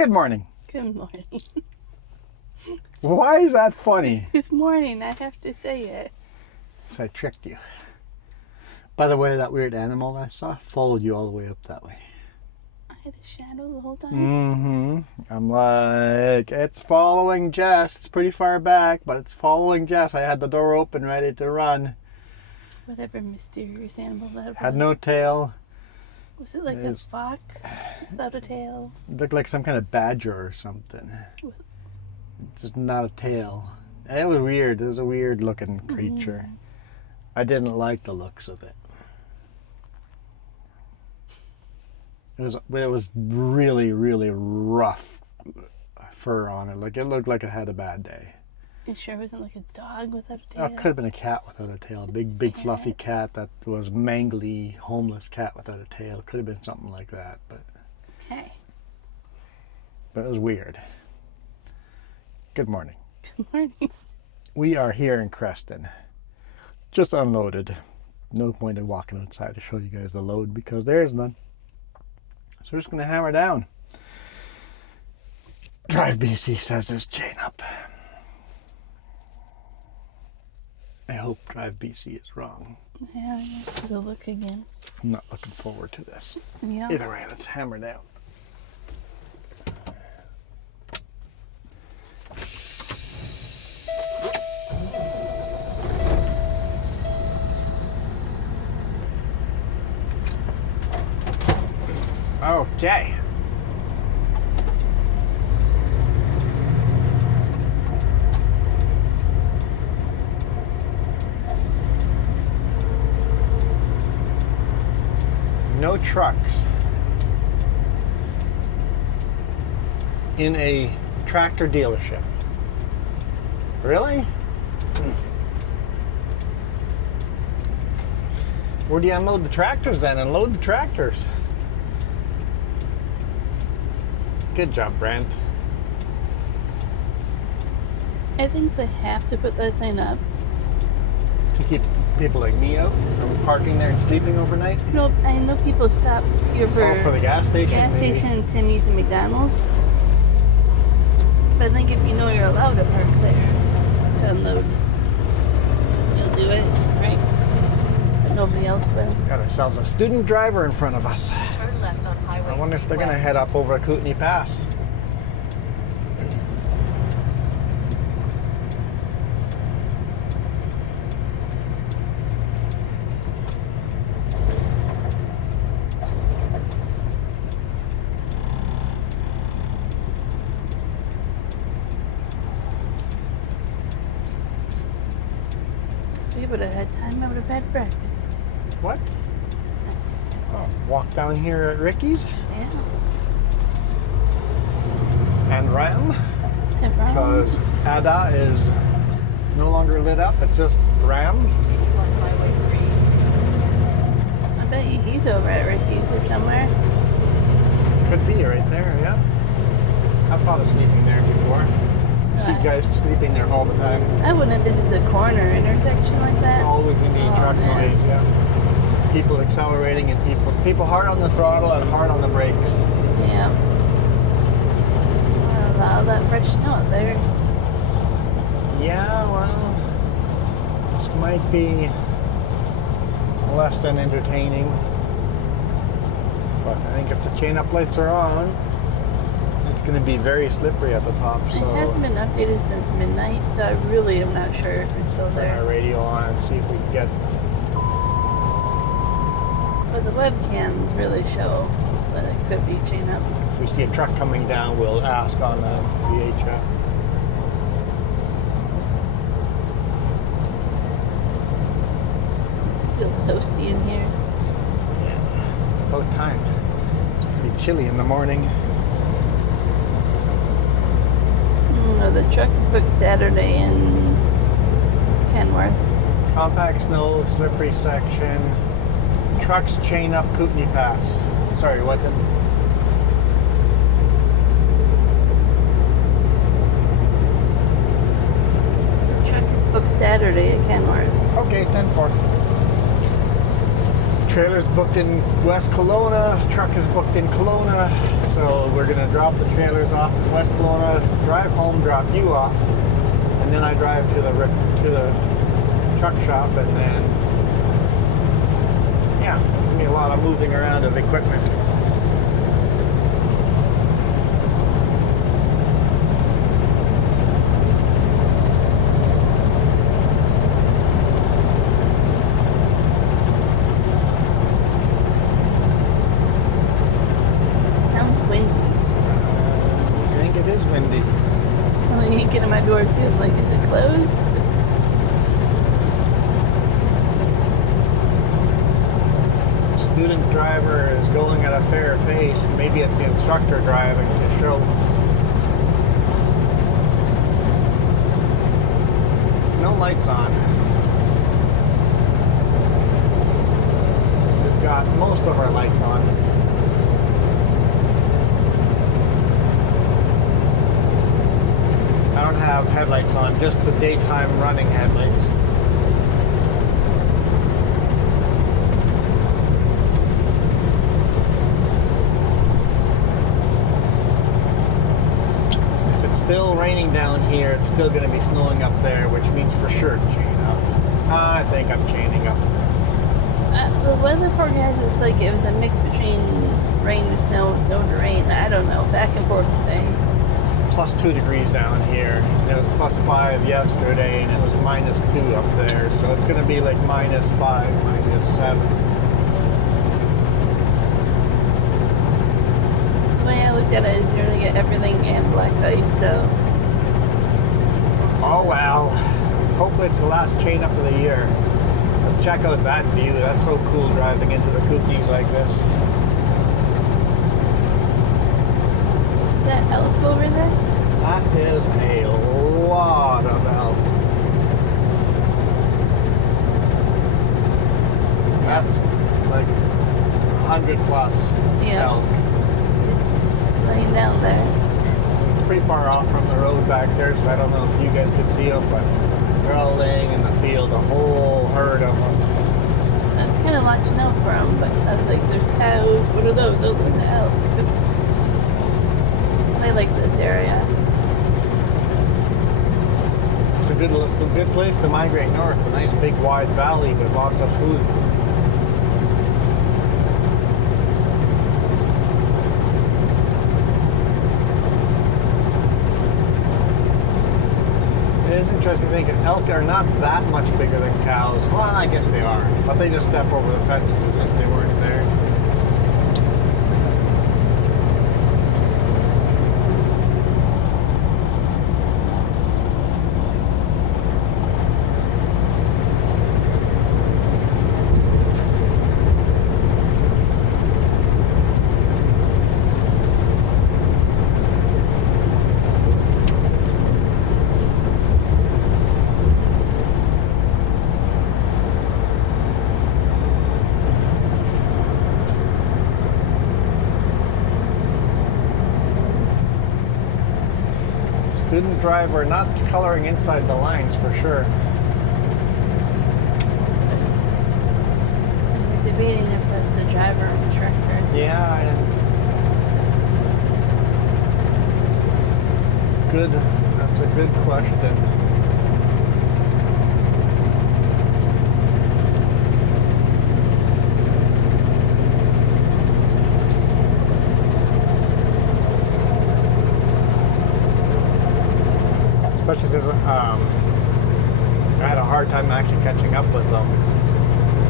Good morning. Good morning. Why is that funny? It's morning, I have to say it. So I tricked you. By the way, that weird animal I saw followed you all the way up that way. I had a shadow the whole time. Mm-hmm. I'm like, it's following Jess. It's pretty far back, but it's following Jess. I had the door open, ready to run. Whatever mysterious animal that was. Had no tail. Was it like a fox without a tail? It looked like some kind of badger or something. Just not a tail. It was weird. It was a weird looking creature. I didn't like the looks of it. It was really, really rough fur on it. Like it looked like it had a bad day. You sure it wasn't like a dog without a tail? It could have been a cat without a tail. A big fluffy cat that was mangly, homeless cat without a tail. Could have been something like that, but it was weird. Good morning. Good morning. We are here in Creston. Just unloaded. No point in walking outside to show you guys the load because there's none. So we're just going to hammer down. Drive BC says there's chain up. I hope Drive BC is wrong. Yeah, I have to go look again. I'm not looking forward to this. Yeah. Either way, let's hammer down. Okay. No trucks in a tractor dealership. Really? Where do you unload the tractors then and load the tractors? Good job, Brent. I think they have to put that sign up. To keep people like me out from parking there and sleeping overnight? No, I know people stop here for the gas station? Gas station, Timmy's, and McDonald's. But I think if you know you're allowed to park there to unload, you'll do it, right? But nobody else will. Got ourselves a student driver in front of us. Turn left on Highway I wonder if they're going to West. head up over Kootenai Pass. If we would have had time, I would have had breakfast. What? Oh, walk down here at Ricky's Yeah. and Ram. Because Because Ada is no longer lit up. It's just Ram. Continue on Highway 3. I bet he's over at Ricky's or somewhere. Could be right there, yeah. I've thought of sleeping there before. I see guys sleeping there all the time. I wouldn't if this is a corner intersection like that. It's always going to be truck man. noise, yeah. People accelerating and people hard on the throttle and hard on the brakes. Yeah. Allow that fresh snow out there. Yeah, well, this might be less than entertaining. But I think if the chain up lights are on, it's going to be very slippery at the top. So It hasn't been updated since midnight, so I really am not sure if it's still turn our there. radio on and see if we can get. But the webcams really show that it could be chain up. If we see a truck coming down, we'll ask on the VHF. Feels toasty in here. Yeah, about time. It's pretty chilly in the morning. The truck is booked Saturday in Kenworth. Compact snow, slippery section. Trucks chain up Kootenai Pass. Sorry, what? The truck is booked Saturday at Kenworth. Okay, 10-4. Trailer's booked in West Kelowna, truck is booked in Kelowna, so we're gonna drop the trailers off in West Kelowna, drive home, drop you off, and then I drive to the truck shop, and then yeah, give me a lot of moving around of equipment. Windy. Well, you get in my door too. I'm like, is it closed? Student driver is going at a fair pace. Maybe it's the instructor driving to show. No lights on. It's got most of our lights on. I don't have headlights on, just the daytime running headlights. If it's still raining down here, it's still going to be snowing up there, which means for sure chain up. I think I'm chaining up. The weather forecast was like it was a mix between rain to snow, snow to rain. I don't know, back and forth today. Plus 2 degrees down here. It was plus 5 yesterday, and it was minus 2 up there. So it's going to be like minus 5, minus 7. The way I looked at it is you're going to get everything and black ice, so. Oh well. Hopefully it's the last chain up of the year. But check out that view. That's so cool driving into the Kootenays like this. Is that elk over there? That is a lot of elk. That's like 100 plus elk. Just laying down there. It's pretty far off from the road back there, so I don't know if you guys could see them, but they're all laying in the field, a whole herd of them. I was kind of watching out for them, but I was like, there's cows. What are those? Oh, there's elk. They like this area. It's a good place to migrate north. A nice big wide valley with lots of food. It is interesting to think that elk are not that much bigger than cows. Well, I guess they are, but they just step over the fences as if they weren't there. Student driver not coloring inside the lines for sure. We're debating if that's the driver or the tractor. Yeah, good. That's a good question. Especially since I had a hard time actually catching up with them.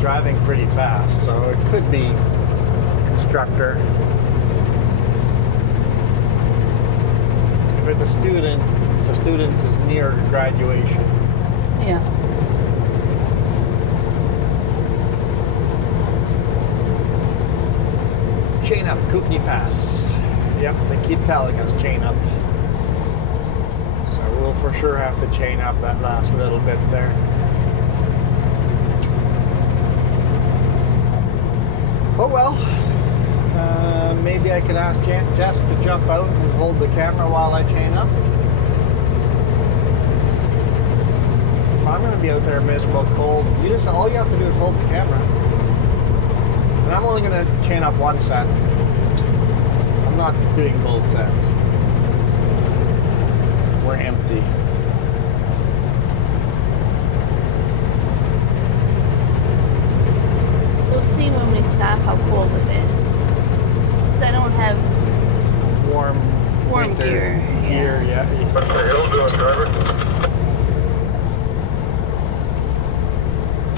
Driving pretty fast, so it could be instructor. If it's a student, the student is near graduation. Yeah. Chain up, Kootenay Pass. Yep, they keep telling us chain up. So we'll for sure have to chain up that last little bit there. Oh well. Maybe I could ask Jess to jump out and hold the camera while I chain up. If I'm going to be out there miserable cold, all you have to do is hold the camera. And I'm only going to chain up one set. I'm not doing both sets. We're empty. We'll see when we stop how cold it is. Because I don't have Warm winter gear. Gear, yeah. What's the hill doing, driver?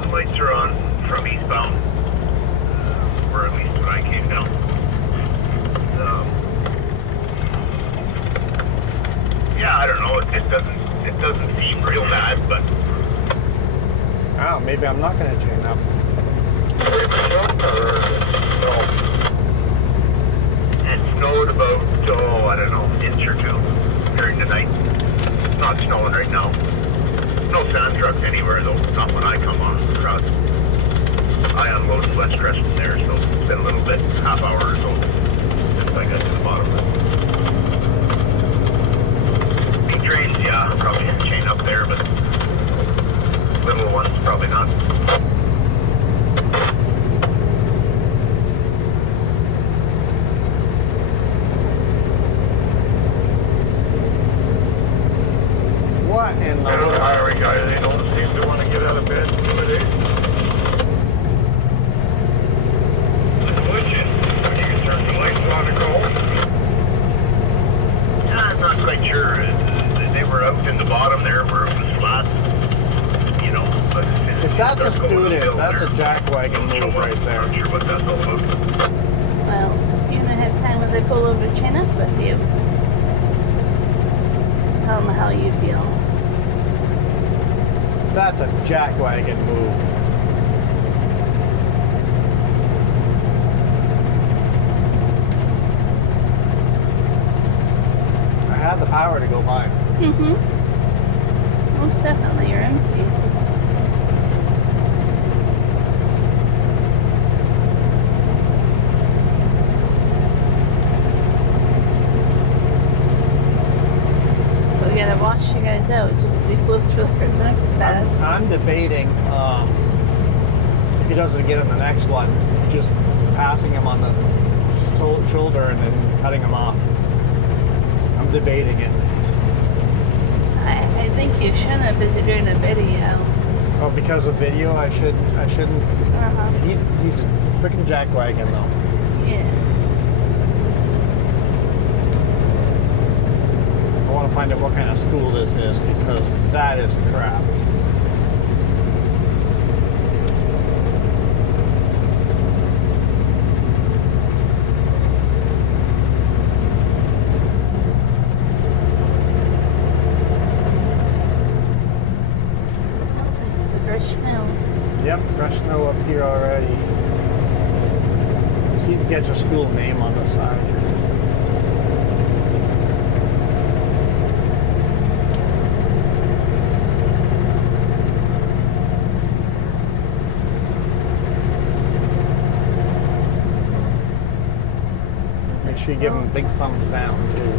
The lights are on from eastbound, or at least when I came down. Yeah, I don't know. It doesn't seem real bad, but Oh, maybe I'm not going to chain up. it snowed about I don't know, an inch or two during the night. It's not snowing right now. No sand trucks anywhere though. Not when I come on across. I unloaded West Creston there, so it's been a little bit, half hour or so since I got to the bottom. Trains, yeah, probably a chain up there, but little ones probably not. What in the Those world? highway guys, they don't seem to want to get out of bed today. Would you? You can turn the lights on and go. I'm not quite sure. They were out in the bottom there where it was flat, you know. But If that's a student, that's a jackwagon move right I'm there. not sure what that's all about. Well, you're gonna have time when they pull over to chain up with you to tell them how you feel. That's a jackwagon move. I had the power to go by. Mm-hmm. Most definitely, you're empty. But we gotta wash you guys out just to be close for the next pass. I'm debating if he doesn't get in the next one, just passing him on the shoulder and then cutting him off. I'm debating it. I think you shouldn't because you're doing a video. Oh, because of video, I shouldn't. Uh-huh. He's a freaking jackwagon though. Yes. I want to find out what kind of school this is because that is crap. It's the fresh snow. Yep, fresh snow up here already. See if you get your school name on the side. Make sure you give them big thumbs down too.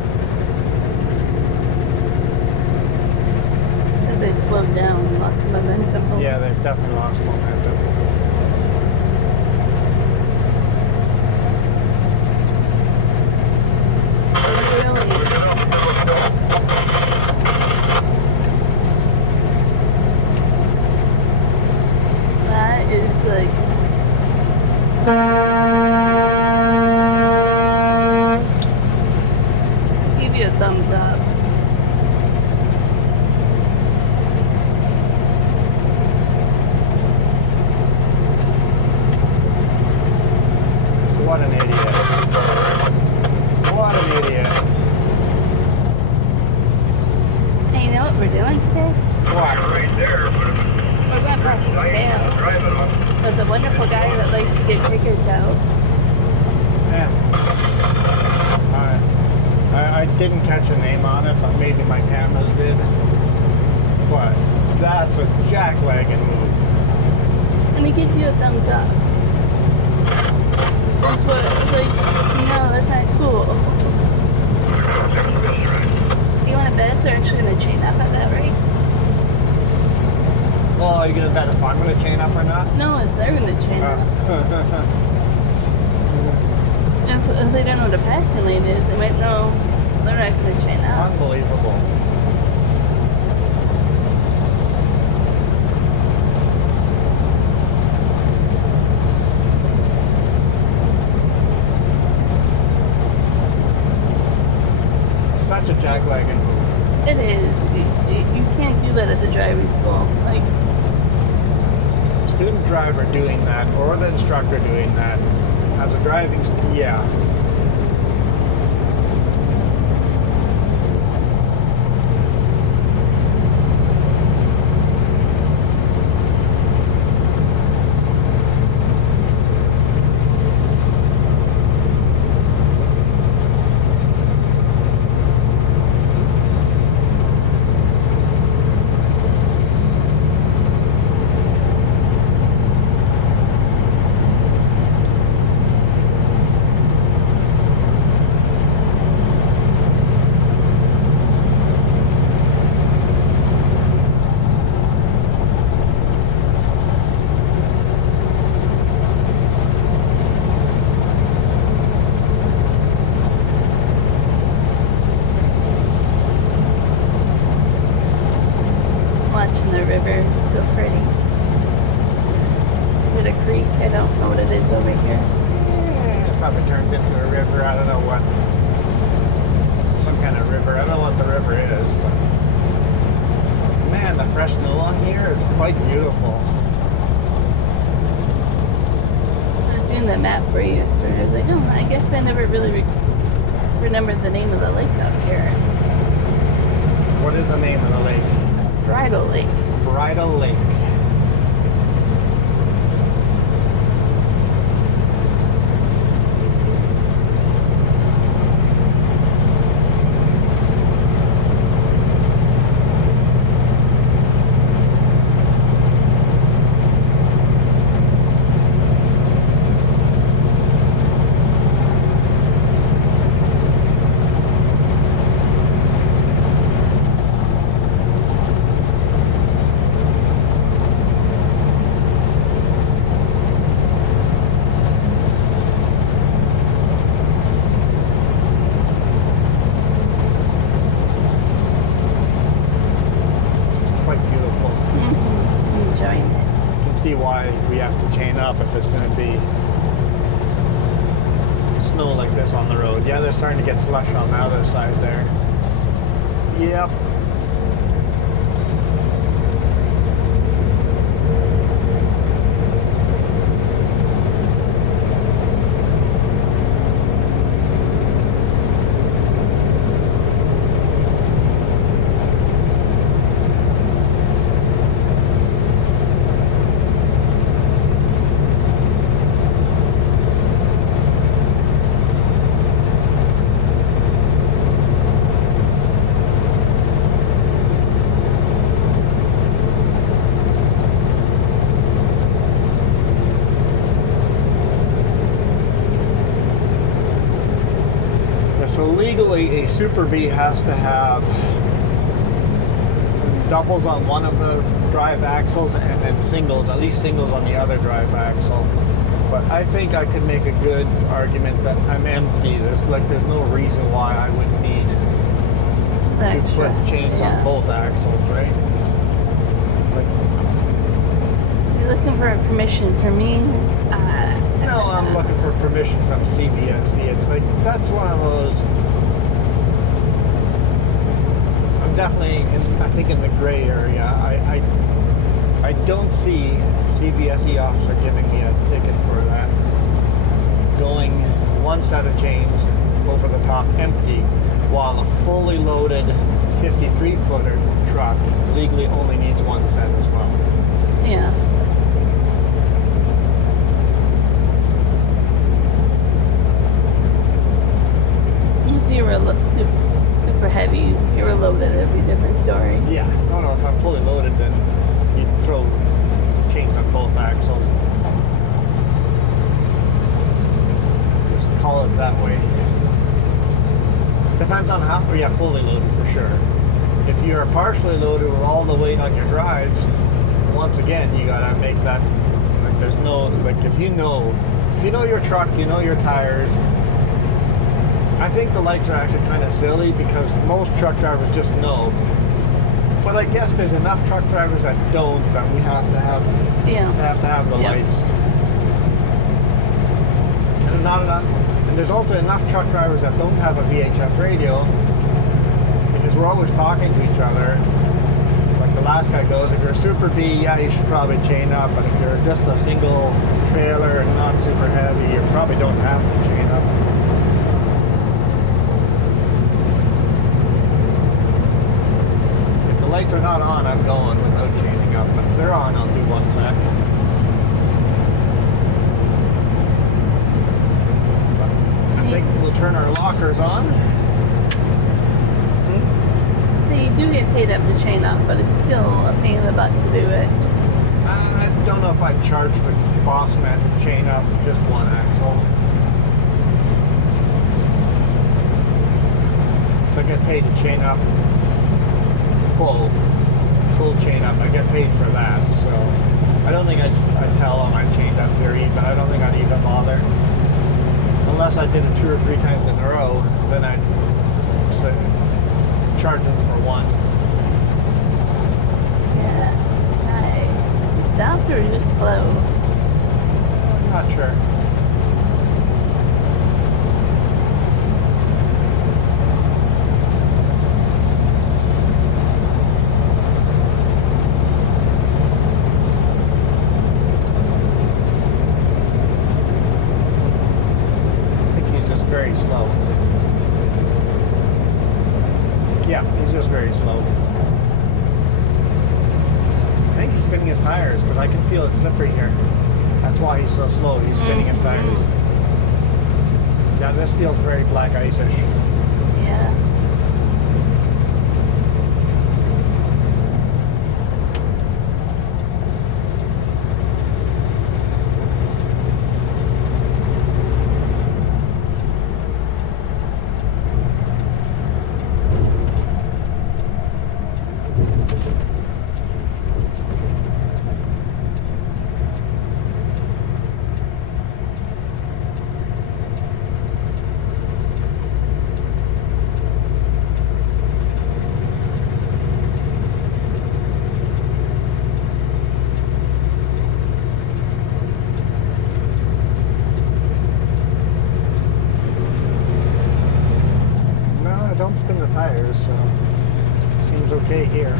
They slowed down and lost some momentum. Yeah, they've definitely lost momentum. Really? That is like... Give you a thumbs up. What an idiot. What an idiot. Hey, you know what we're doing today? What? Right there, but We're going past the scale drive it off. with the wonderful guy that likes to give tickets out. Yeah. I didn't catch a name on it, but maybe my cameras did. But that's a jackwagon move. And he gives you a thumbs up. That's what it's like, no, that's not cool. You want to bet if they're actually going to chain up at that rate? Well, are you going to bet if I'm going to chain up or not? No, it's they're going to chain up. Since they don't know what a passing lane is, they might know they're not going to train out. Unbelievable. Such a jackwagon move. It is. You can't do that at the driving school. Like, Student driver doing that or the instructor doing that as a driving, yeah. watching the river. So pretty. Is it a creek? I don't know what it is over here. It probably turns into a river. I don't know what. Some kind of river. I don't know what the river is, but man, the fresh snow on here is quite beautiful. I was doing the map for you yesterday. I was like, oh, I guess I never really remembered the name of the lake up here. What is the name of the lake? That's Bridal Lake. Bridal Lake. See why we have to chain up if it's going to be snow like this on the road. Yeah, they're starting to get slush on the other side there. Yep. So legally, a Super B has to have doubles on one of the drive axles and then singles, at least singles on the other drive axle. But I think I could make a good argument that I'm empty. There's no reason why I would need to put chains on both axles, right? You're looking for a permission for me? No, I'm looking for permission from CVSE. It's like, that's one of those, I'm definitely, I think in the gray area. I don't see CVSE officer giving me a ticket for that. Going one set of chains over the top empty, while a fully loaded 53-footer truck legally only needs one set as well. Yeah. If you were super heavy, if you were loaded, it'd be a different story. Yeah. No, if I'm fully loaded, then you'd throw chains on both axles. Just call it that way. Depends on how, yeah, fully loaded for sure. If you're partially loaded with all the weight on your drives, once again, you gotta make that, like, there's no, like, if you know your truck, you know your tires, I think the lights are actually kind of silly because most truck drivers just know. But I guess there's enough truck drivers that don't that we have to have the Yeah. lights. And not enough. And there's also enough truck drivers that don't have a VHF radio because we're always talking to each other. Like the last guy goes, if you're a Super B, yeah, you should probably chain up. But if you're just a single trailer and not super heavy, you probably don't have to chain up. If the lights are not on, I'm going without chaining up. But if they're on, I'll do 1 sec. I think we'll turn our lockers on. So you do get paid up to chain up, but it's still a pain in the butt to do it. I don't know if I'd charge the boss man to chain up just 1 axle. So I get paid to chain up full chain up. I get paid for that, so I don't think I'd tell them I chained up here even. I don't think I'd even bother. Unless I did it 2 or 3 times in a row, then I'd charge them for 1. Yeah. Hi. Is he stopped or just slow? I'm not sure. Very slow. Yeah, he's just very slow. I think he's spinning his tires because I can feel it slippery here. That's why he's so slow. He's spinning his tires. Yeah, this feels very black ice-ish. Yeah. Don't spin the tires, so seems okay here.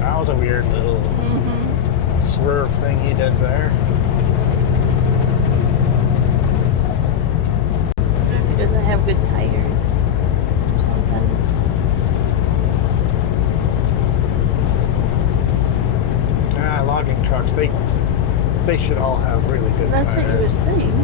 That was a weird little swerve thing he did there. I wonder if he doesn't have good tires or something. Logging trucks, they should all have really good That's tires. what you would think.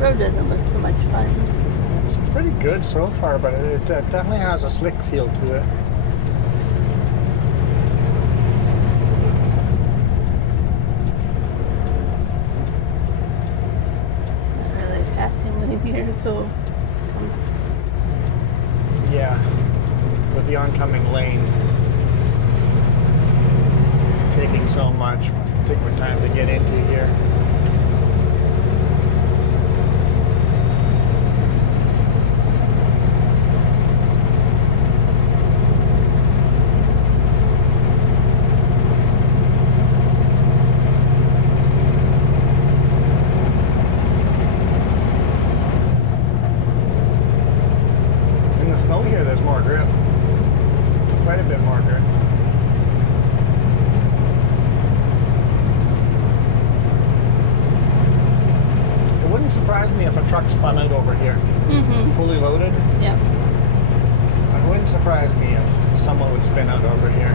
The road doesn't look so much fun. It's pretty good so far, but it definitely has a slick feel to it. Not really passing lane here, so Yeah, with the oncoming lane taking so much, take my time to get into here. quite a bit more grip. It wouldn't surprise me if a truck spun out over here, Mm-hmm. fully loaded. Yep. It wouldn't surprise me if someone would spin out over here.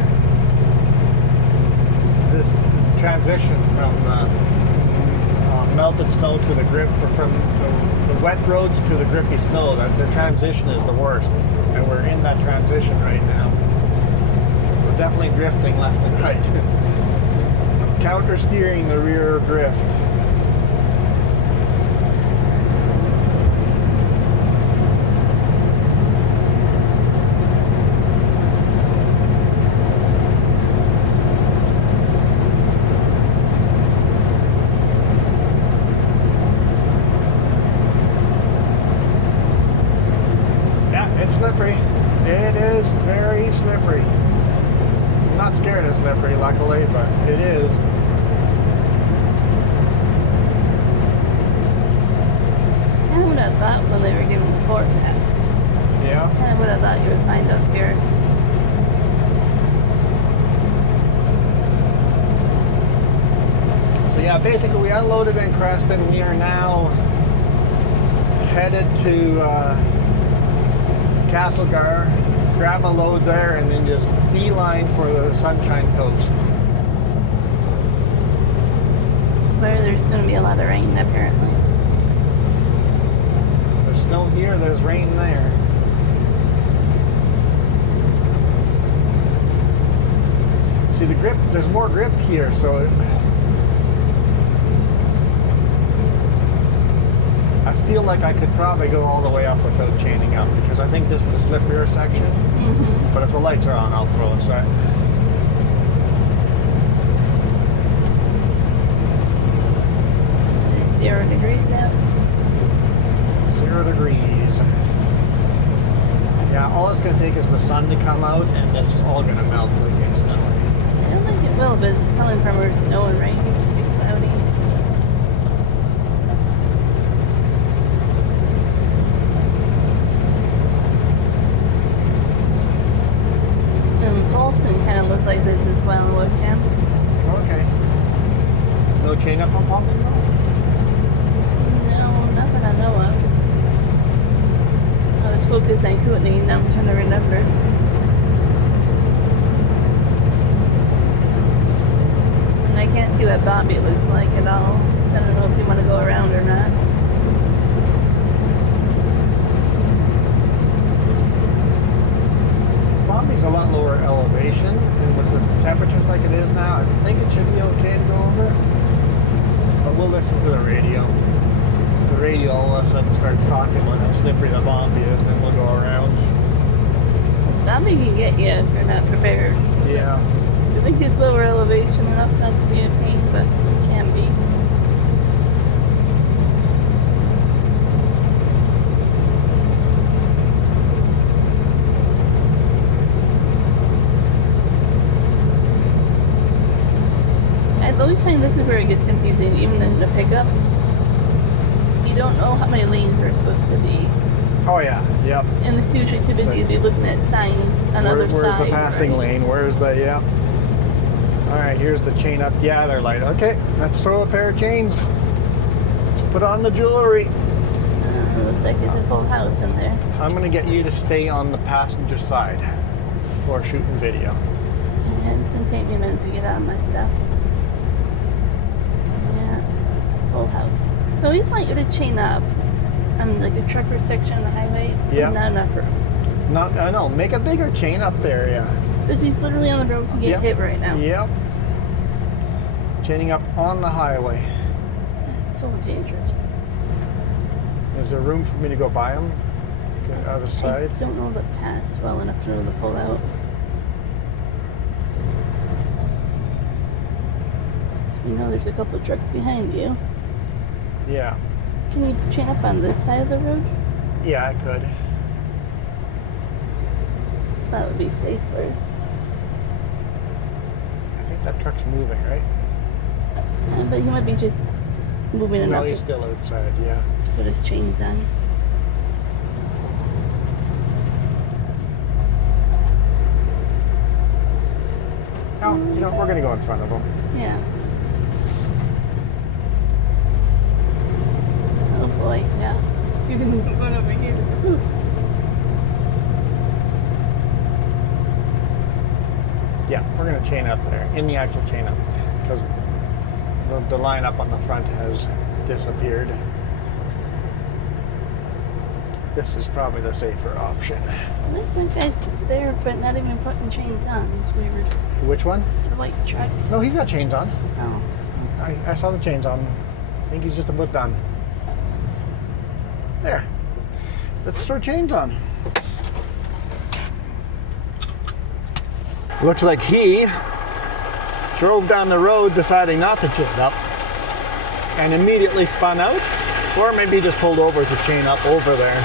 This transition from melted snow to the grip, or from the wet roads to the grippy snow, that the transition is the worst. And we're in that transition right now. We're definitely drifting left and right. Counter steering the rear drift. It's slippery. It is very slippery. I'm not scared of slippery, luckily, but it is. Kind of what I thought when they were giving the forecast. Yeah. Kind of what I thought you would find up here. So yeah, basically we unloaded in Creston. We are now headed to Castlegar, grab a load there, and then just beeline for the Sunshine Coast. Where there's going to be a lot of rain, apparently. If there's snow here, there's rain there. See, the grip, there's more grip here, so I feel like I could probably go all the way up without chaining up, because I think this is the slipperier section. Mm-hmm. But if the lights are on, I'll throw inside. It's 0 degrees out. 0 degrees. Yeah, all it's going to take is the sun to come out, and this is all going to melt like instantly. I don't think it will, but it's coming from where snow and rain used to be cloudy. And Paulson kind of looks like this as well in webcam. Okay. No chain up on Paulson though? No, not that I know of. I was focused on Kootenai, now I'm trying to remember. And I can't see what Bobby looks like at all, so I don't know if you want to go around or not. Bombay's a lot lower elevation, and with the temperatures like it is now, I think it should be okay to go over. But we'll listen to the radio. If the radio all of a sudden starts talking about how slippery the Bombay is, then we'll go around. Bobby can get you if you're not prepared. Yeah. I think it's lower elevation enough not to be a pain, but it can be. I always find this is where it gets confusing, even in the pickup. You don't know how many lanes there are supposed to be. Oh yeah, yep. And it's usually too busy to be looking at signs on other Where's side. the passing right? lane? Where's the, yeah. Alright, here's the chain up. Yeah, they're light. Okay, let's throw a pair of chains. Let's put on the jewelry. Looks like it's a full house in there. I'm going to get you to stay on the passenger side for shooting video. Yeah, it's going to take me a minute to get out my stuff. Yeah, it's a full house. I always want you to chain up on like a trucker section on the highway. Yeah. Not enough room. Not, I know, make a bigger chain up there, yeah. Because he's literally on the road to get Yep. hit right now. Yep. Chaining up on the highway. That's so dangerous. Is there room for me to go by them? Go to the other side? I don't know the pass well enough to know to pull out. So you know there's a couple of trucks behind you. Yeah. Can you chain up on this side of the road? Yeah, I could. That would be safer. I think that truck's moving, right? But he might be just moving No, enough he's to still outside, yeah. put his chains on. No, you know, we're gonna go in front of them. Yeah. Oh boy, yeah. Even going over here is whew. Yeah, we're gonna chain up there, in the actual chain up, because the line up on the front has disappeared. This is probably the safer option. I think that guy's there, but not even putting chains on. It's weird. Which one? The white truck. No, he's got chains on. Oh. I saw the chains on. I think he's just about done. There. Let's throw chains on. Looks like he drove down the road deciding not to chain up and immediately spun out, or maybe he just pulled over to chain up over there.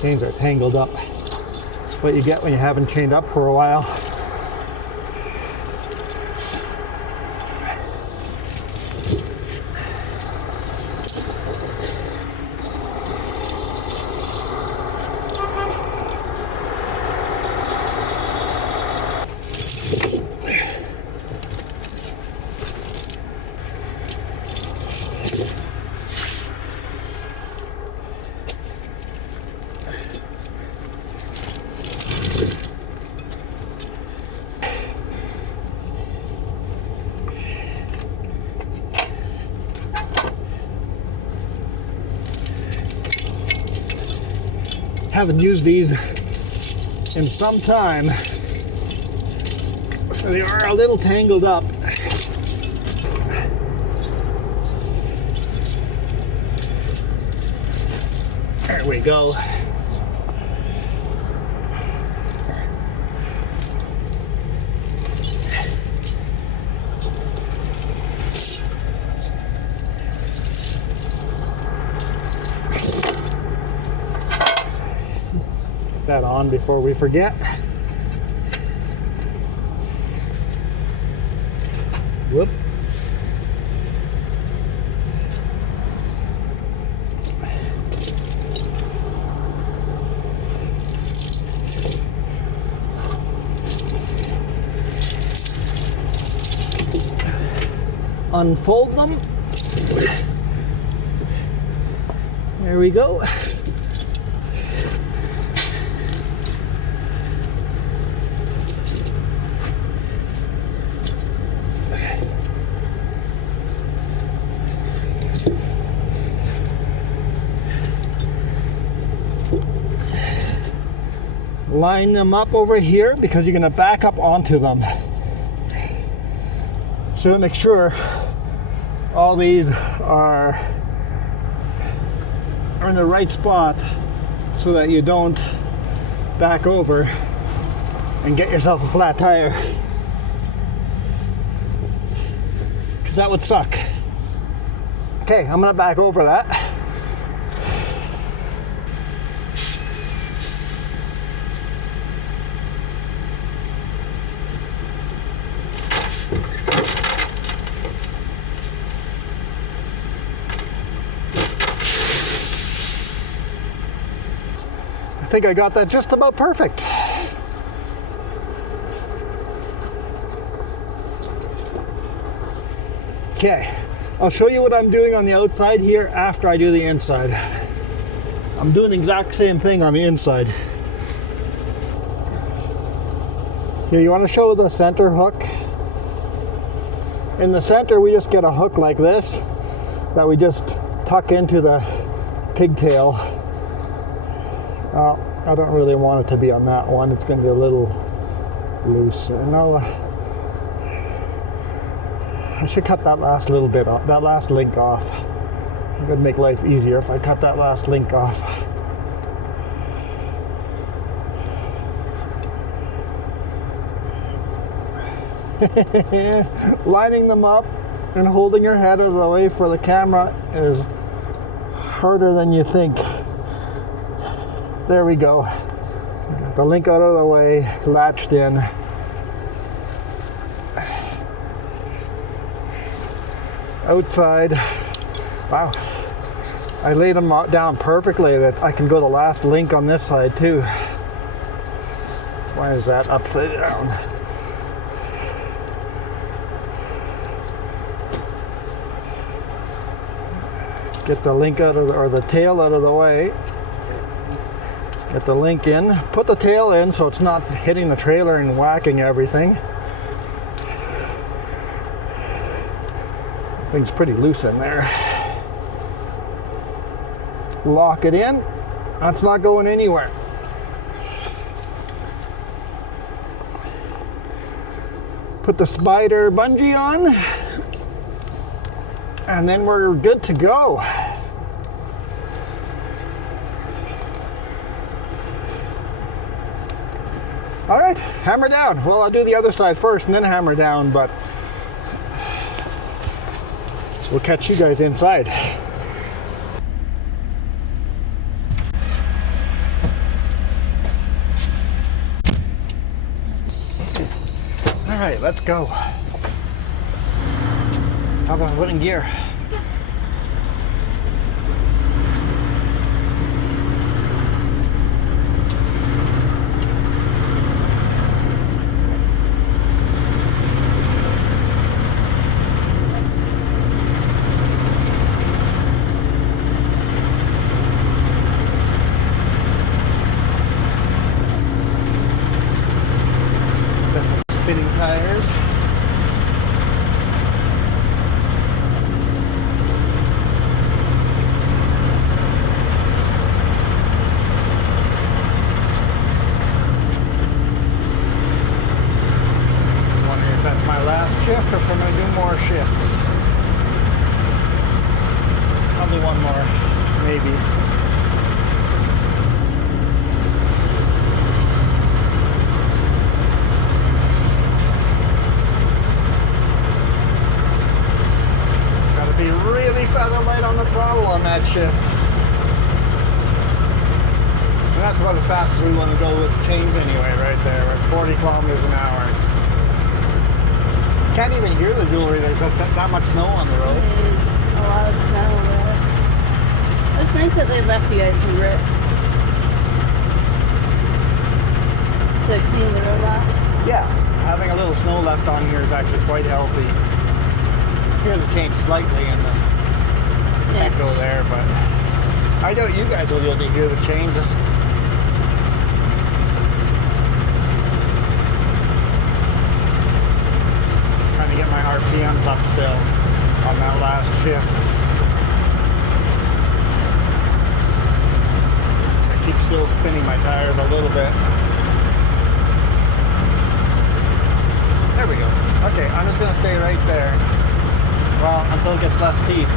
Chains are tangled up. That's what you get when you haven't chained up for a while. Haven't used these in some time, so they are a little tangled up. There we go. That on before we forget. Whoop. Unfold them. There we go. Line them up over here because you're going to back up onto them. So make sure all these are in the right spot so that you don't back over and get yourself a flat tire, because that would suck. Okay, I'm going to back over that. I think I got that just about perfect. Okay, I'll show you what I'm doing on the outside here after I do the inside. I'm doing the exact same thing on the inside. Here, you want to show the center hook? In the center, we just get a hook like this that we just tuck into the pigtail. I don't really want it to be on that one. It's going to be a little loose. And I should cut that last little bit off, that last link off. It would make life easier if I cut that last link off. Lining them up and holding your head out of the way for the camera is harder than you think. There we go. Got the link out of the way, latched in. Outside. Wow. I laid them down perfectly that I can go the last link on this side too. Why is that upside down? Get the link out of the, or the tail out of the way. Get the link in. Put the tail in so it's not hitting the trailer and whacking everything. Thing's pretty loose in there. Lock it in. That's not going anywhere. Put the spider bungee on. And then we're good to go. All right, hammer down. Well, I'll do the other side first and then hammer down, but we'll catch you guys inside. All right, let's go. How about putting gear? Definitely spinning tires. Shift, or if I'm going to do more shifts. Probably one more, maybe. Got to be really feather light on the throttle on that shift. And that's about as fast as we want to go with chains anyway, right there. We're at 40 kilometers an hour. Can't even hear the jewelry. There's that much snow on the road. It is a lot of snow there. It's nice that they left you guys some grip to clean the road off. Yeah, having a little snow left on here is actually quite healthy. Hear the chain slightly in the echo there, but I doubt you guys will be able to hear the chains. Trying to get my RPMs up still on that last shift. So I keep still spinning my tires a little bit. There we go. Okay, I'm just going to stay right there. Well, until it gets less steep.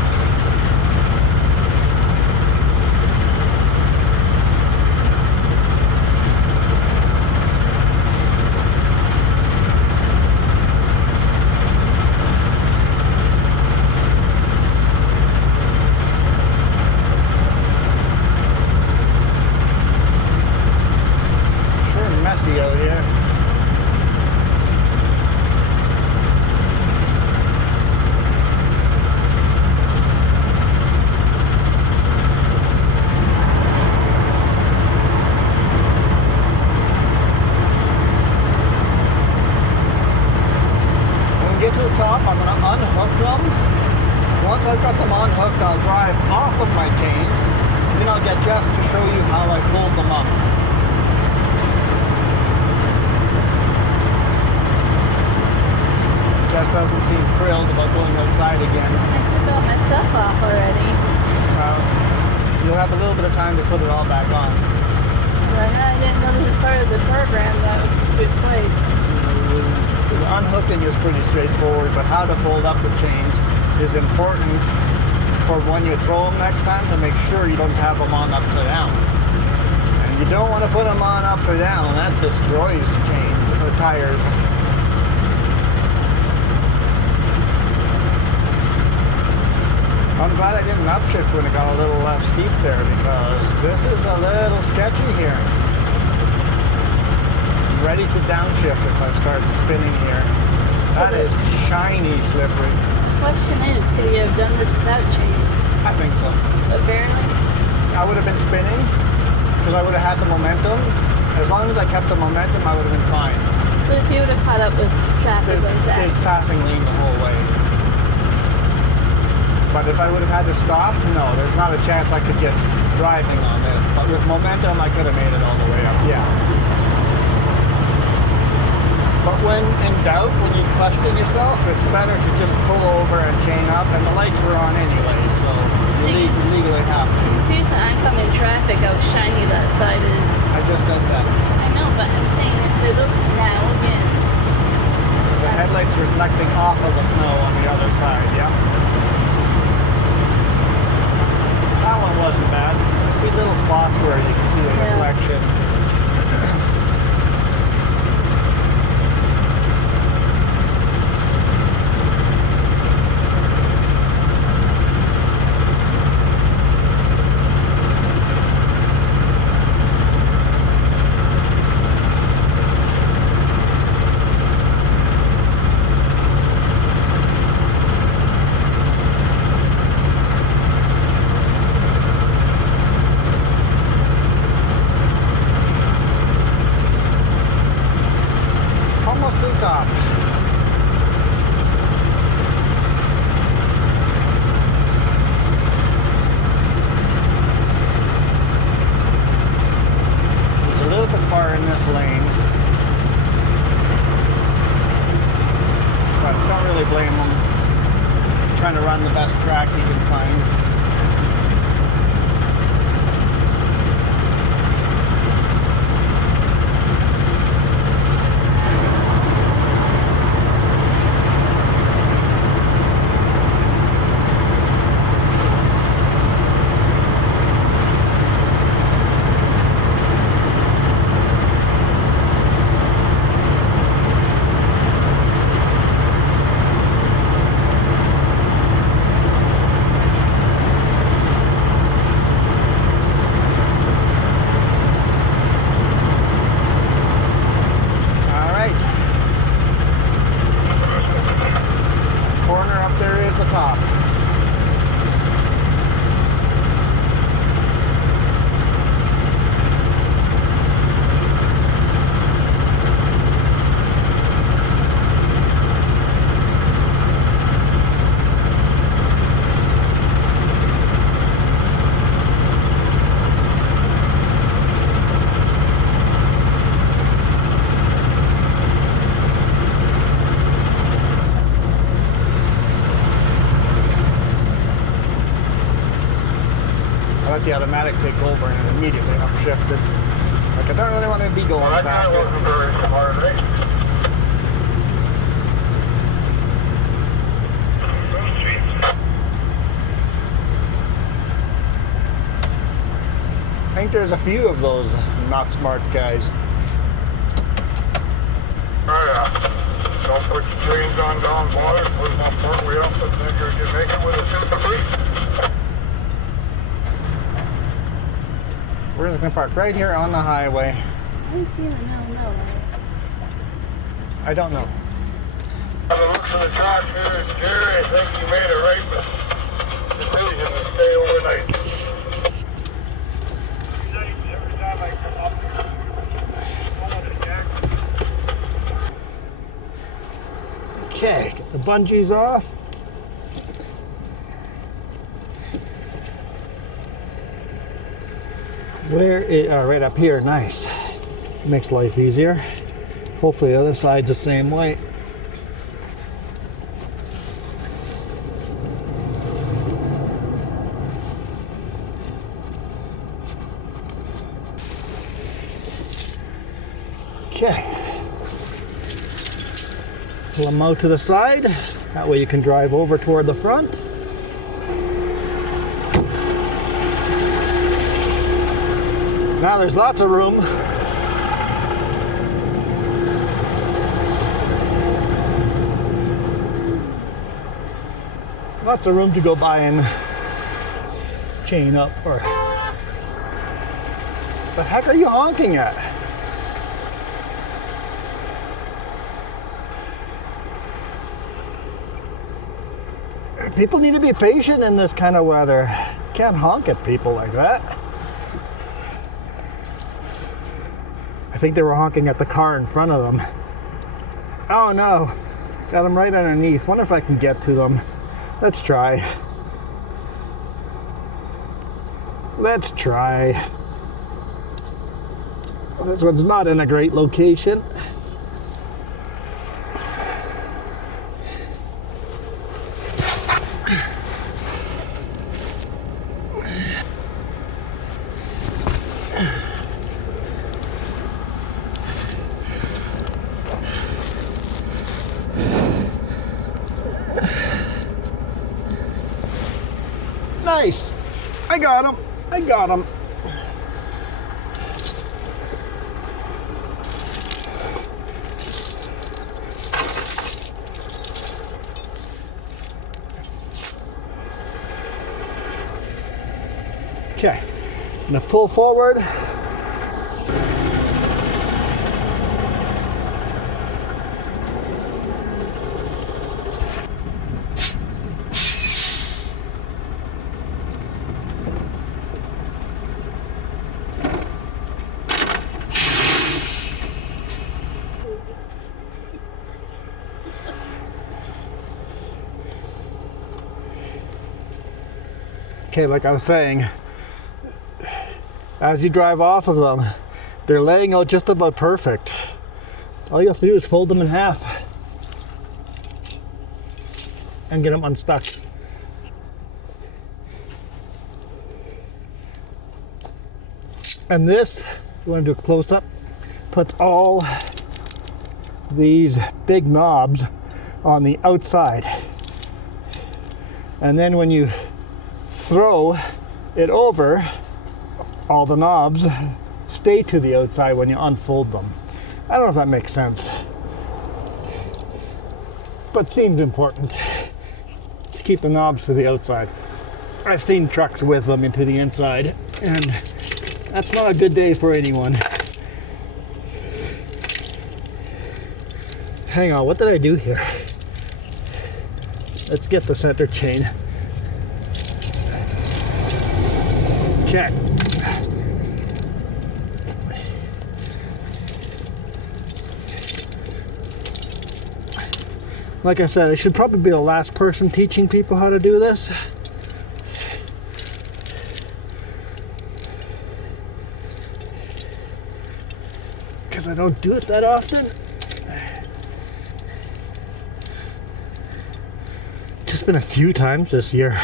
Messy out here. When we get to the top, I'm going to unhook them. Once I've got them unhooked, I'll drive off of my chains, and then I'll get Jess to show you how I fold them up. Jess doesn't seem thrilled about going outside again. I took all my stuff off already. You'll have a little bit of time to put it all back on. I didn't know this was part of the program. That was just good twice. The unhooking is pretty straightforward, but how to fold up the chains is important for when you throw them next time, to make sure you don't have them on upside down. And you don't want to put them on upside down. That destroys chains or tires. I'm glad I didn't upshift when it got a little less steep there because this is a little sketchy here. I'm ready to downshift if I start spinning here. That is shiny slippery. Question is, could you have done this without chains? I think so. But barely? I would have been spinning because I would have had the momentum. As long as I kept the momentum, I would have been fine. But if you would have caught up with traffic like that. There's passing lane the whole way. But if I would have had to stop, no, there's not a chance I could get driving on this. But with momentum, I could have made it all the way up, yeah. But when in doubt, when you question yourself, it's better to just pull over and chain up. And the lights were on anyway, so you legally have to. See if the oncoming traffic, how shiny that side is. I just said that. I know, but I'm saying if they look now again. The headlights reflecting off of the snow on the other side, yeah. That one wasn't bad. You see little spots where you can see the reflection. Almost to the top. He's a little bit far in this lane, but don't really blame him. He's trying to run the best track he can find. The automatic take over and it immediately upshifted. Like I don't really want to be going faster. I think there's a few of those not smart guys. Oh yeah. Don't put your chains on down water, put them on front wheel, but then you make it with a super free. We're just gonna park right here on the highway. I didn't see the no. I don't know. By the looks of the track here, Jerry, I think you made a right decision to stay overnight. Every time I come up here, Okay, get the bungees off. Where is, right up here, nice. Makes life easier. Hopefully the other side's the same way. Okay. Pull them out to the side. That way you can drive over toward the front. Now there's lots of room. Lots of room to go by and chain up, or the heck are you honking at? People need to be patient in this kind of weather. Can't honk at people like that. I think they were honking at the car in front of them. Oh no, got them right underneath. Wonder if I can get to them. Let's try. Let's try. This one's not in a great location. Nice! I got him! I got him! Okay, I'm gonna pull forward. Okay, like I was saying, as you drive off of them, they're laying out just about perfect. All you have to do is fold them in half and get them unstuck. And this, you want to do a close-up, puts all these big knobs on the outside. And then when you throw it over, all the knobs stay to the outside when you unfold them. I don't know if that makes sense, but seems important to keep the knobs to the outside. I've seen trucks with them into the inside, and that's not a good day for anyone. Hang on, what did I do here? Let's get the center chain. Okay. Like I said, I should probably be the last person teaching people how to do this. Because I don't do it that often. Just been a few times this year.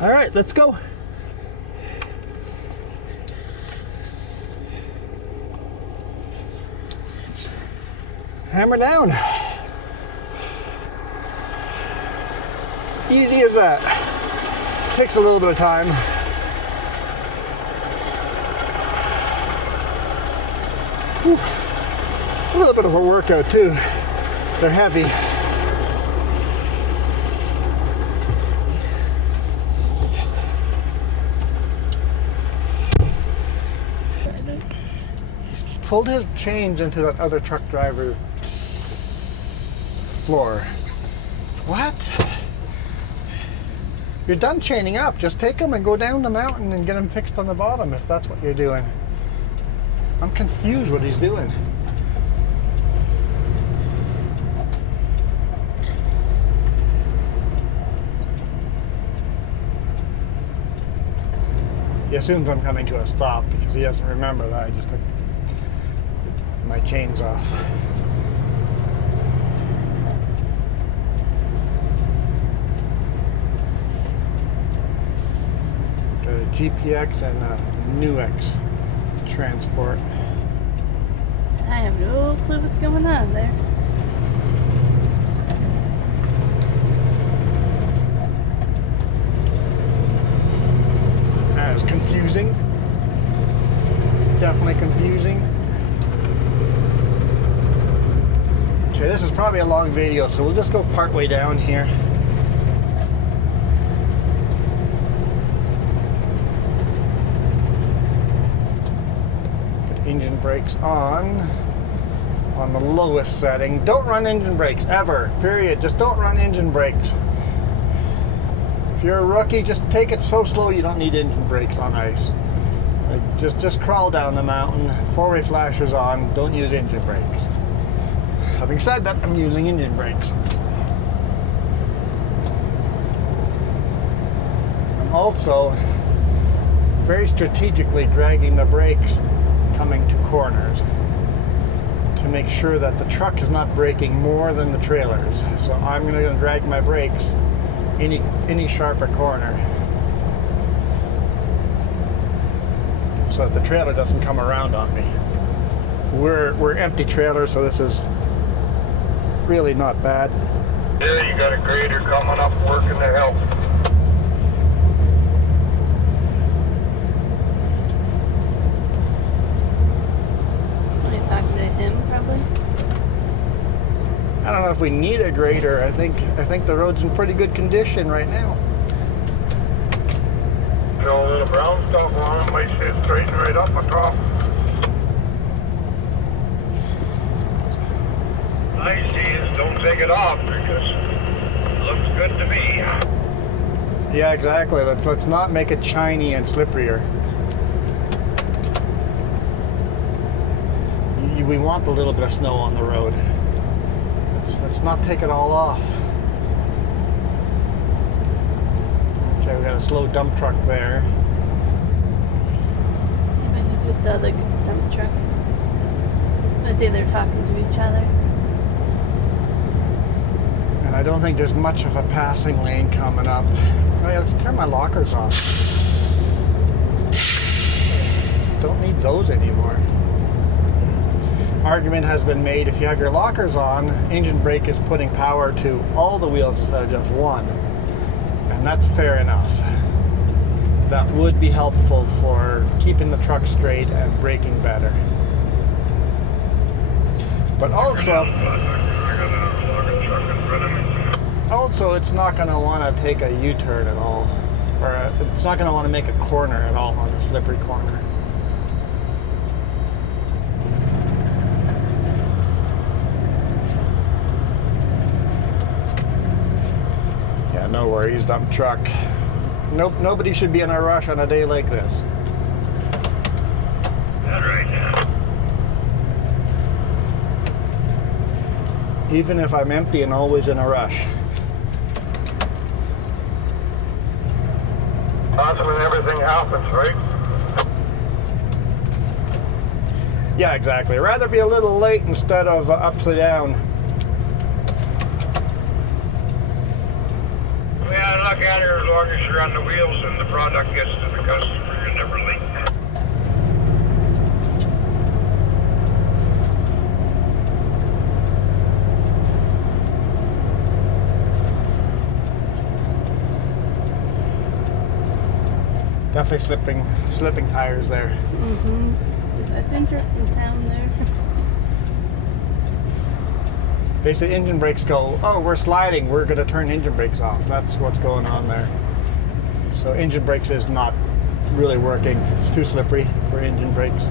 All right, let's go. Let's hammer down. Easy as that. Takes a little bit of time. Whew. A little bit of a workout too. They're heavy. Pulled his chains into that other truck driver floor. What? You're done chaining up. Just take them and go down the mountain and get them fixed on the bottom if that's what you're doing. I'm confused what he's doing. He assumes I'm coming to a stop because he doesn't remember that I just took my chains off. Got a GPX and a NUX transport. I have no clue what's going on there. That was confusing. Definitely confusing. Okay, this is probably a long video, so we'll just go part way down here. Put engine brakes on the lowest setting. Don't run engine brakes, ever, period. Just don't run engine brakes. If you're a rookie, just take it so slow you don't need engine brakes on ice. Like, just crawl down the mountain, four-way flashers on, don't use engine brakes. Having said that, I'm using engine brakes. I'm also very strategically dragging the brakes coming to corners to make sure that the truck is not braking more than the trailers. So I'm going to drag my brakes any sharper corner so that the trailer doesn't come around on me. We're empty trailers, so this is really not bad. Yeah, you got a grader coming up working to help. Are you talking to him, probably? I don't know if we need a grader. I think the road's in pretty good condition right now. Throw a little brown stuff on it, might sit straighten right up on top. I see is don't take it off because it looks good to me. Yeah, exactly. Let's not make it shiny and slipperier. We want a little bit of snow on the road. Let's not take it all off. Okay, we got a slow dump truck there. Yeah, but he's with the other dump truck. Let's say they're talking to each other. And I don't think there's much of a passing lane coming up. Oh yeah, let's turn my lockers off. Don't need those anymore. Argument has been made, if you have your lockers on, engine brake is putting power to all the wheels instead of just one. And that's fair enough. That would be helpful for keeping the truck straight and braking better. But also it's not going to want to take a U-turn at all. Or it's not going to want to make a corner at all on a slippery corner. No worries, dump truck. Nope, nobody should be in a rush on a day like this. That right. Even if I'm empty and always in a rush. That's when everything happens, right? Yeah, exactly. Rather be a little late instead of upside down. Yeah, look at her as long as you're on the wheels and the product gets to the customer, you're never late. Definitely slipping tires there. Mm-hmm. So that's interesting sound there. Basically, engine brakes go, oh, we're sliding, we're going to turn engine brakes off. That's what's going on there. So engine brakes is not really working. It's too slippery for engine brakes.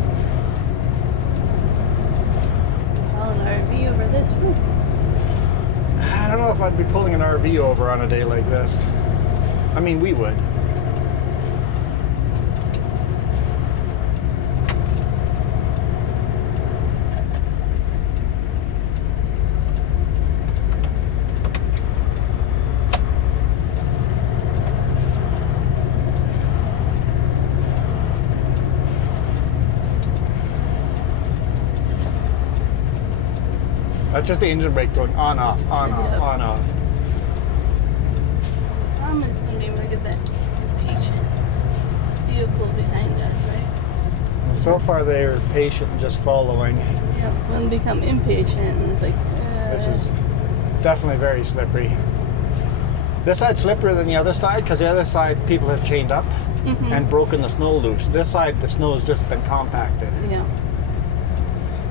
Haul an RV over this route. I don't know if I'd be pulling an RV over on a day like this. I mean, we would. That's just the engine brake going on, off, on, off, Yep. on, off. I'm assuming we get that impatient vehicle behind us, right? So far, they're patient and just following. Yeah. When they become impatient, and it's like, This is definitely very slippery. This side's slipperier than the other side because the other side people have chained up and broken the snow loose. This side, the snow has just been compacted. Yeah.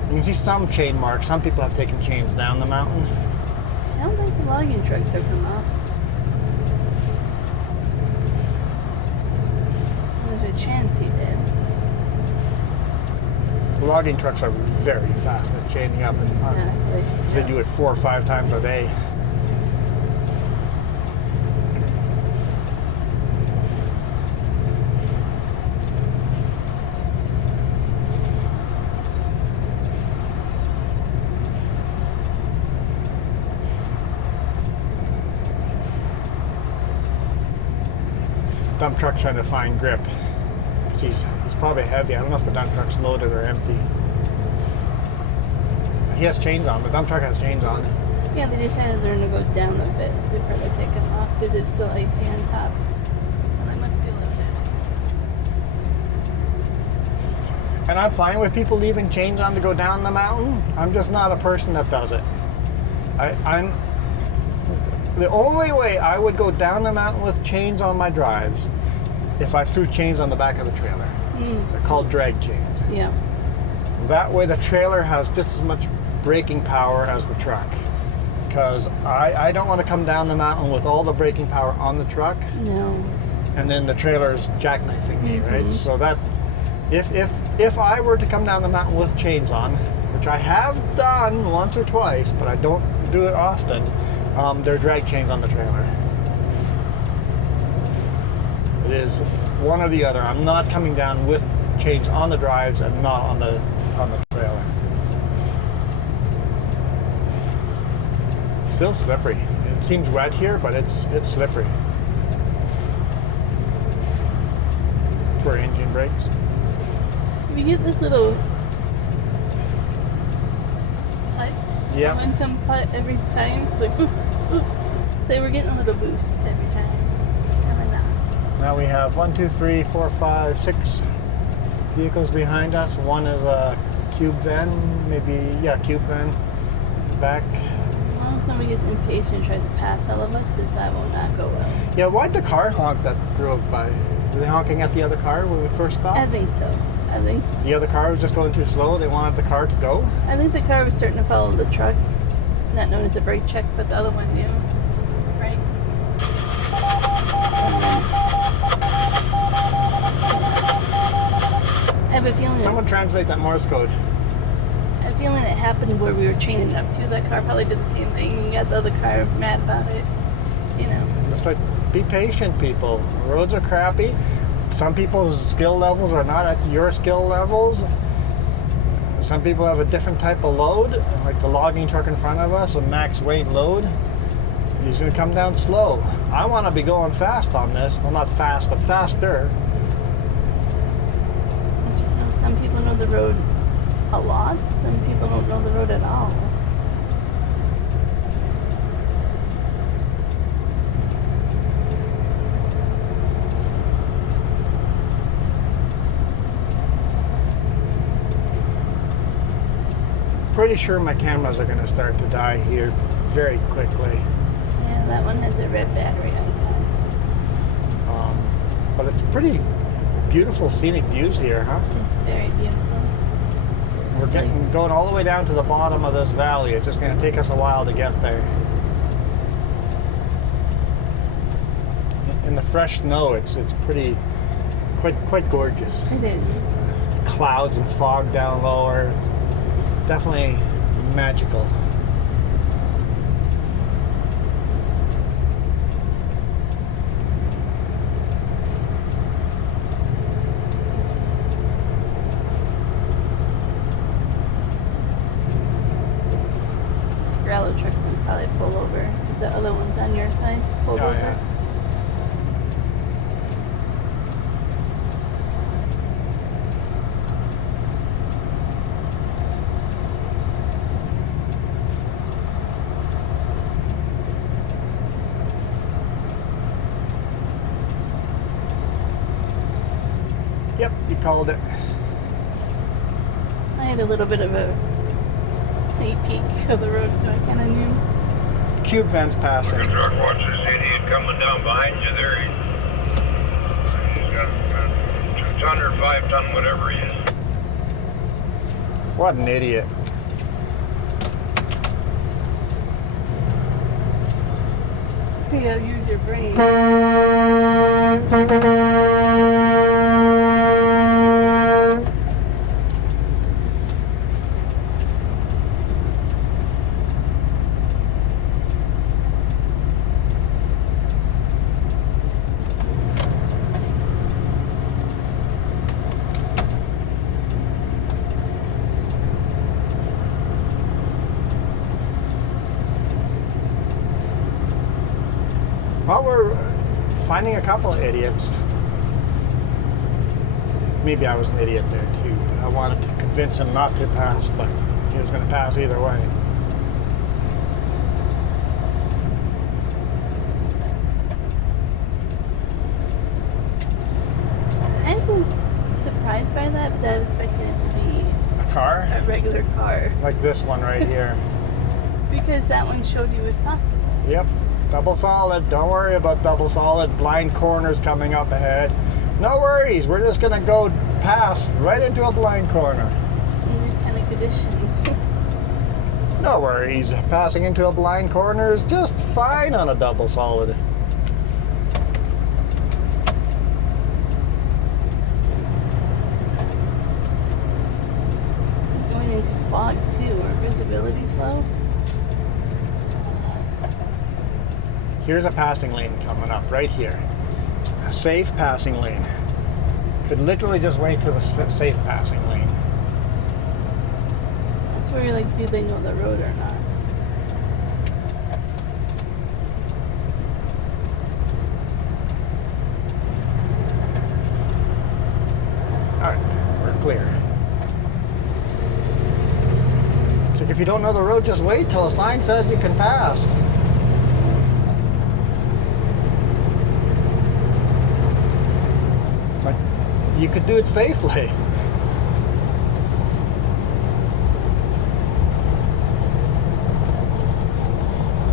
You can see some chain marks. Some people have taken chains down the mountain. I don't think the logging truck took them off. There's a chance he did. Logging trucks are very fast at chaining up. Exactly. Because they do it 4 or 5 times a day. Dump truck's trying to find grip. 'Cause he's probably heavy. I don't know if the dump truck's loaded or empty. He has chains on. The dump truck has chains on. Yeah, they just had to learn to go down a bit before they take them off because it's still icy on top. So they must be a little bit. And I'm fine with people leaving chains on to go down the mountain. I'm just not a person that does it. I'm the only way I would go down the mountain with chains on my drives if I threw chains on the back of the trailer. They're called drag chains. Yeah. That way the trailer has just as much braking power as the truck. Because I don't want to come down the mountain with all the braking power on the truck No. and then the trailer's jackknifing me, right? So that if I were to come down the mountain with chains on, which I have done once or twice, but I don't do it often, there are drag chains on the trailer. It is one or the other. I'm not coming down with chains on the drives and not on the trailer. Still slippery. It seems wet here, but it's slippery. For engine brakes. We get this little putt, Yeah. momentum putt every time. It's like, boop, boop. They were getting a little boost every time. And then not. Now we have 1, 2, 3, 4, 5, 6 vehicles behind us. One is a cube van, cube van at the back. Well, somebody gets impatient and tries to pass all of us, but that will not go well. Yeah, why'd the car honk that drove by? Were they honking at the other car when we first stopped? I think so. I think The other car was just going too slow. They wanted the car to go. the car was starting to follow the truck. Not known as a brake check, but the other one knew. Right? And then, I have a feeling. Someone translate that Morse code. I have a feeling it happened where we were chaining up to. That car probably did the same thing and got the other car mad about it. You know. It's like, be patient, people. Roads are crappy. Some people's skill levels are not at your skill levels. Some people have a different type of load, like the logging truck in front of us, a max weight load. He's going to come down slow. I want to be going fast on this. Well, not fast, but faster. But you know, some people know the road a lot. Some people don't know the road at all. Pretty sure my cameras are going to start to die here very quickly. Yeah, that one has a red battery icon. But it's pretty beautiful scenic views here, huh? It's very beautiful. We're going all the way down to the bottom of this valley. It's just going to take us a while to get there. In the fresh snow, it's pretty, quite gorgeous. It is. Clouds and fog down lower. It's definitely magical. Gravel trucks can probably pull over. Is the other ones on your side? Pull over. Yeah. Yep, you called it. I had a little bit of a sneak peek of the road, so I kind of knew. Cube van's passing. Looking truck, watch this idiot coming down behind you there. He's got 2 ton or 5 ton, whatever he is. What an idiot. Yeah, use your brain. Well, we're finding a couple of idiots. Maybe I was an idiot there too, but I wanted to convince him not to pass, but he was going to pass either way. I was surprised by that because I was expecting it to be A car? a regular car. Like this one right here. Because that one showed you was possible. Yep, double solid. Don't worry about double solid. Blind corners coming up ahead. No worries, we're just gonna go past right into a blind corner. In these kind of conditions. No worries, passing into a blind corner is just fine on a double solid. Going into fog too, or visibility's low. Here's a passing lane coming up right here. A safe passing lane. Could literally just wait till the safe passing lane. That's where you're like, do they know the road or not? Alright, we're clear. It's like if you don't know the road, just wait till a sign says you can pass. Like, you could do it safely.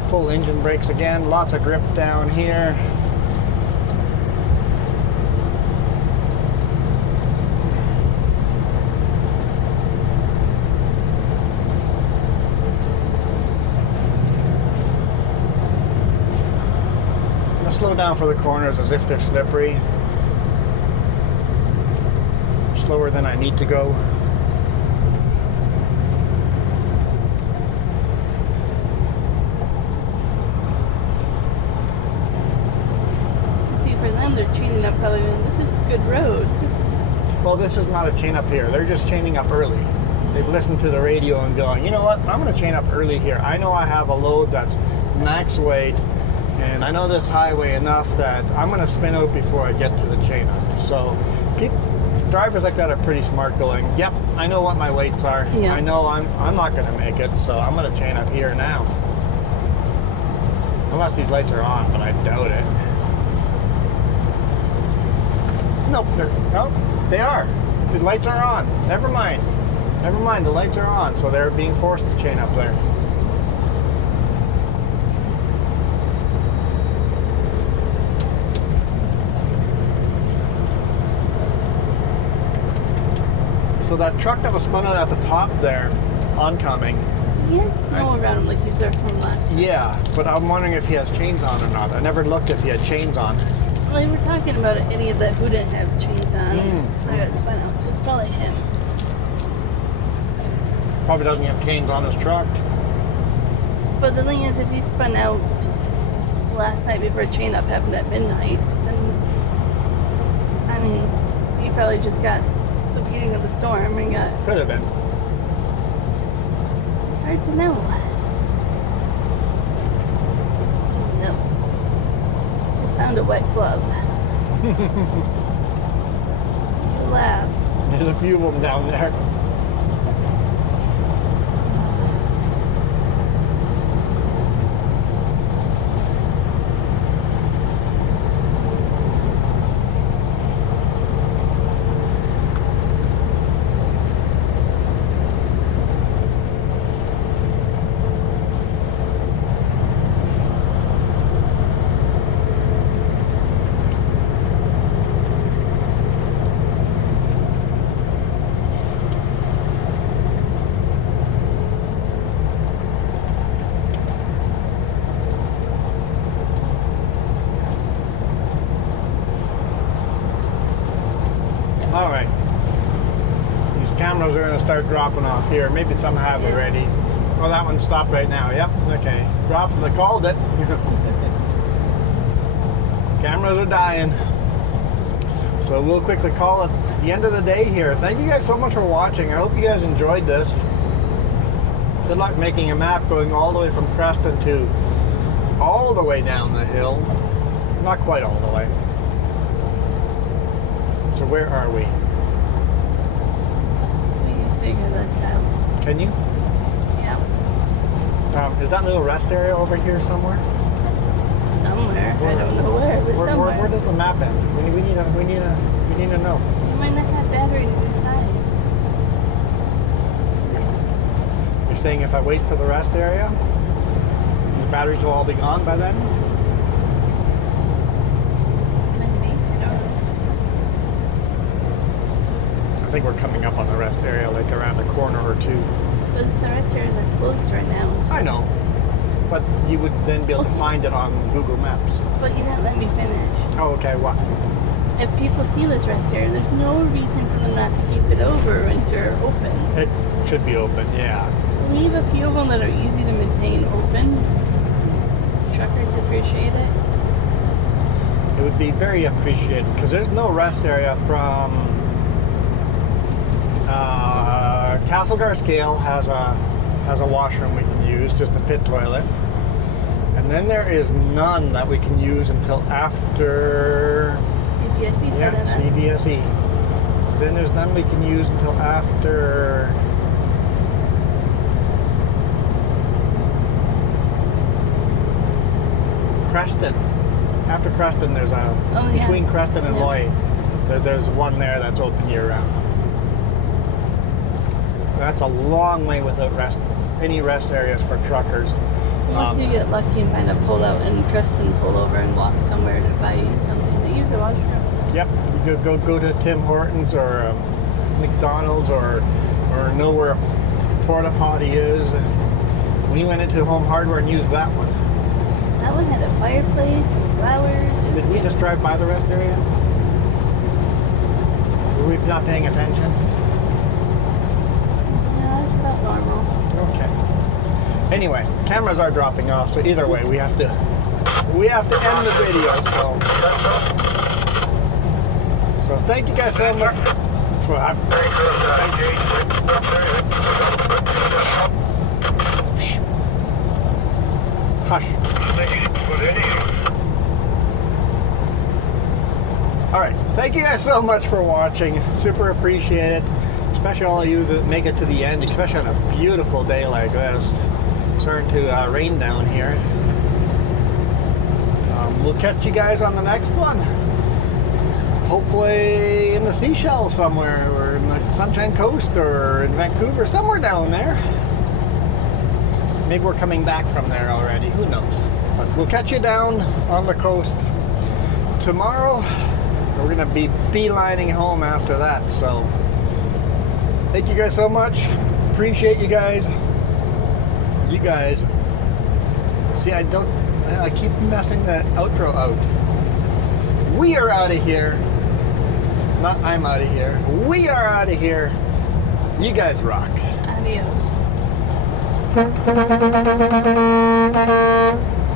Full engine brakes again, lots of grip down here. Slow down for the corners as if they're slippery. Slower than I need to go. See, for them, they're chaining up probably. This is a good road. Well, this is not a chain up here. They're just chaining up early. They've listened to the radio and going, you know what? I'm going to chain up early here. I know I have a load that's max weight. And I know this highway enough that I'm going to spin out before I get to the chain up. So drivers like that are pretty smart going, yep, I know what my weights are. Yeah. I know I'm not going to make it, so I'm going to chain up here now. Unless these lights are on, but I doubt it. Nope, no, they are. The lights are on. Never mind. Never mind, the lights are on, so they're being forced to chain up there. So that truck that was spun out at the top there, oncoming. He had snow around him like you said from last time. Yeah, but I'm wondering if he has chains on or not. I never looked if he had chains on. Well, they were talking about an idiot that who didn't have chains on. I got spun out, so it's probably him. Probably doesn't have chains on his truck. But the thing is, if he spun out last night before chain up happened at midnight, then I mean, he probably just got the beginning of the storm and got. Could have been. It's hard to know. No. She found a wet glove. You laugh. There's a few of them down there. cameras are going to start dropping off here. Maybe some have Yeah. already. Oh, that one stopped right now. Yep. Okay. Dropped. They called it. Cameras are dying. So we'll quickly call it the end of the day here. Thank you guys so much for watching. I hope you guys enjoyed this. Good luck making a map going all the way from Creston to all the way down the hill. Not quite all the way. So where are we? We can figure this out. Can you? Yeah. Is that little rest area over here somewhere? Somewhere. I don't know where, but somewhere. Where does the map end? We need to know. You might not have batteries inside. You're saying if I wait for the rest area, the batteries will all be gone by then? Maybe. I don't know. I think we're coming up on the rest area, like around a corner or two. But the rest area that's closed right now. So. I know, but you would then be able to find it on Google Maps. But you didn't let me finish. Oh, okay. What? If people see this rest area, there's no reason for them not to keep it over open. It should be open. Yeah. Leave a few of them that are easy to maintain open. Truckers appreciate it. It would be very appreciated because there's no rest area from Castlegar Scale has a washroom we can use, just a pit toilet, and then there is none that we can use until after CPSE said that. CVSE. Then there's none we can use until after Creston. After Creston, there's a between Creston and Lloyd. There's one there that's open year round. That's a long way without any rest areas for truckers. Unless you get lucky and find a pull-out in Creston, pull over and walk somewhere to buy you something to use the washroom. Yep, you could go to Tim Hortons or McDonald's or know where a porta potty is. We went into Home Hardware and used that one. That one had a fireplace and flowers. Did we just drive by the rest area? Were we not paying attention? Yeah, that's about normal. Okay. Anyway, cameras are dropping off, so either way, we have to end the video. So thank you guys so much. Hush. All right, thank you guys so much for watching. Super appreciate it, especially all of you that make it to the end, especially on a beautiful day like this. Starting to rain down here. We'll catch you guys on the next one. Hopefully in the Seychelles somewhere, or in the Sunshine Coast, or in Vancouver, somewhere down there. Maybe we're coming back from there already, who knows. But we'll catch you down on the coast tomorrow. We're gonna be beelining home after that, so thank you guys so much. Appreciate you guys. You guys, see, I keep messing the outro out. We are out of here. Not I'm out of here. We are out of here. You guys rock. Adios.